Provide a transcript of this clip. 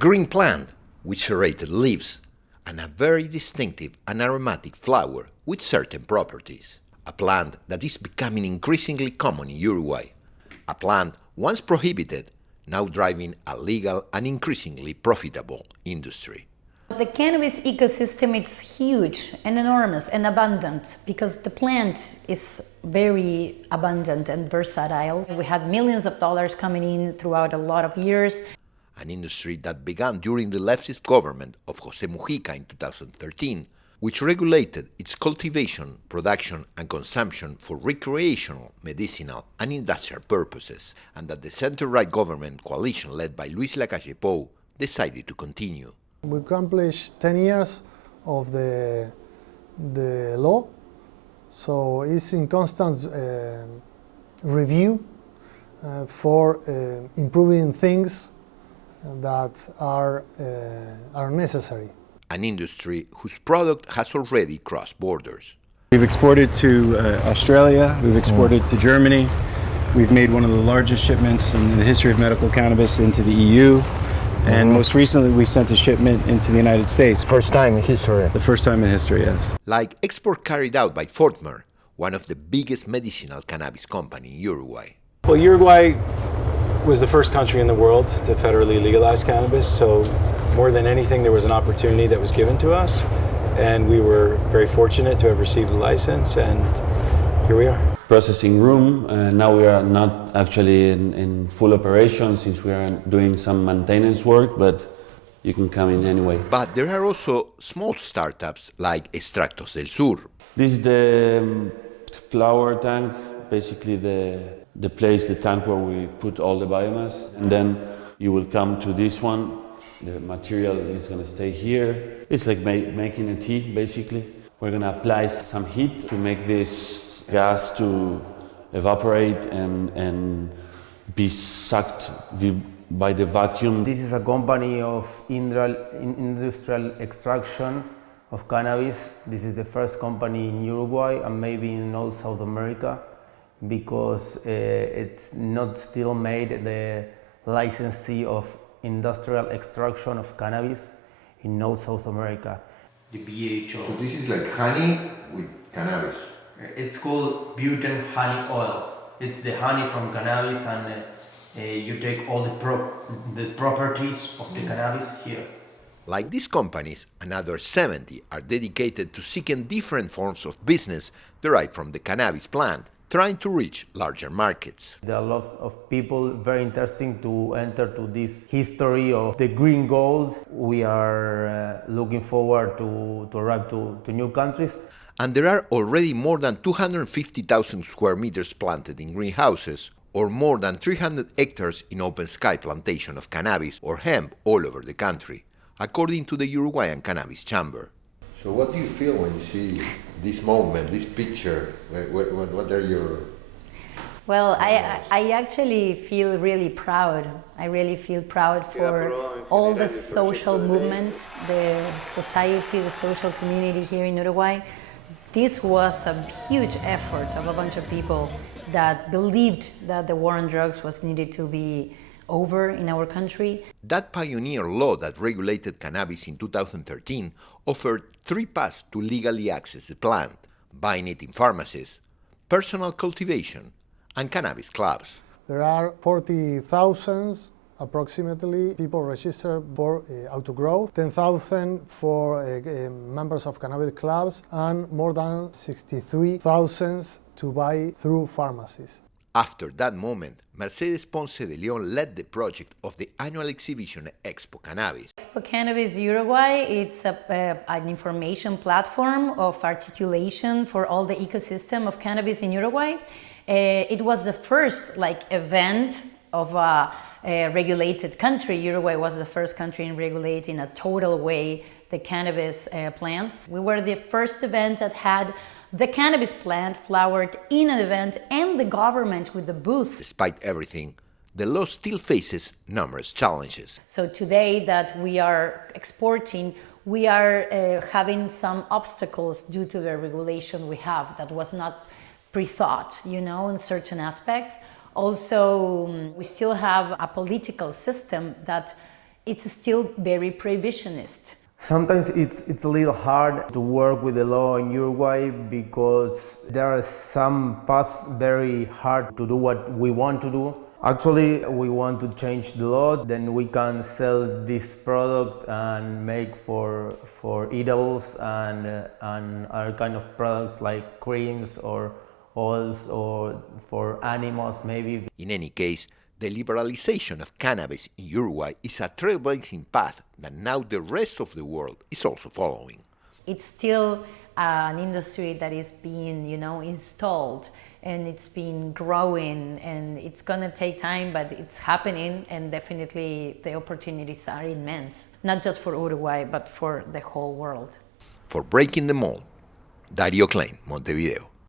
green plant with serrated leaves and a very distinctive and aromatic flower with certain properties. A plant that is becoming increasingly common in Uruguay. A plant once prohibited, now driving a legal and increasingly profitable industry. The cannabis ecosystem is huge and enormous and abundant because the plant is very abundant and versatile. We had millions of dollars coming in throughout a lot of years. An industry that began during the leftist government of José Mujica in 2013, which regulated its cultivation, production, and consumption for recreational, medicinal, and industrial purposes, and that the center-right government coalition led by Luis Lacalle Pou decided to continue. We accomplished 10 years of the law, so it's in constant review for improving things that are necessary. An industry whose product has already crossed borders. We've exported to Australia, we've exported to Germany, we've made one of the largest shipments in the history of medical cannabis into the EU, and most recently we sent a shipment into the United States. First time in history. The first time in history, yes. Like export carried out by Fortmer, one of the biggest medicinal cannabis company in Uruguay. Well, Uruguay was the first country in the world to federally legalize cannabis, so more than anything there was an opportunity that was given to us, and we were very fortunate to have received a license, and here we are. Processing room, now we are not actually in full operation since we are doing some maintenance work, but you can come in anyway. But there are also small startups like Extractos del Sur. This is the flower tank, basically the place, the tank where we put all the biomass, and then you will come to this one. The material is going to stay here. It's like making a tea, basically. We're going to apply some heat to make this gas to evaporate and be sucked by the vacuum. This is a company of industrial extraction of cannabis. This is the first company in Uruguay and maybe in all South America, because it's not still made the licensee of industrial extraction of cannabis in all South America. The BHO. So this is like honey with cannabis. It's called butane honey oil. It's the honey from cannabis, and you take all the properties of the cannabis here. Like these companies, another 70 are dedicated to seeking different forms of business derived from the cannabis plant, trying to reach larger markets. There are a lot of people very interesting to enter to this history of the green gold. We are looking forward to arrive to new countries. And there are already more than 250,000 square meters planted in greenhouses, or more than 300 hectares in open sky plantation of cannabis or hemp all over the country, according to the Uruguayan Cannabis Chamber. So what do you feel when you see this moment, this picture? What are your... Well, I actually feel really proud. I really feel proud for all the social movement, the society, the social community here in Uruguay. This was a huge effort of a bunch of people that believed that the war on drugs was needed to be over in our country. That pioneer law that regulated cannabis in 2013 offered 3 paths to legally access the plant: buying it in pharmacies, personal cultivation, and cannabis clubs. There are 40,000 approximately people registered for autogrowth, 10,000 for members of cannabis clubs, and more than 63,000 to buy through pharmacies. After that moment, Mercedes Ponce de Leon led the project of the annual exhibition Expo Cannabis. Expo Cannabis Uruguay, it's an information platform of articulation for all the ecosystem of cannabis in Uruguay. It was the first event of a regulated country. Uruguay was the first country in regulating a total way the cannabis plants. We were the first event that had the cannabis plant flowered in an event and the government with the booth. Despite everything, the law still faces numerous challenges. So today that we are exporting, we are having some obstacles due to the regulation we have that was not pre-thought, in certain aspects. Also, we still have a political system that it's still very prohibitionist. Sometimes it's a little hard to work with the law in Uruguay because there are some paths very hard to do what we want to do. Actually, we want to change the law, then we can sell this product and make for eatables and other kind of products like creams or oils or for animals maybe. In any case, the liberalization of cannabis in Uruguay is a trailblazing path that now the rest of the world is also following. It's still an industry that is being, installed, and it's been growing, and it's gonna take time, but it's happening, and definitely the opportunities are immense, not just for Uruguay, but for the whole world. For Breaking the Mold, Dario Klein, Montevideo.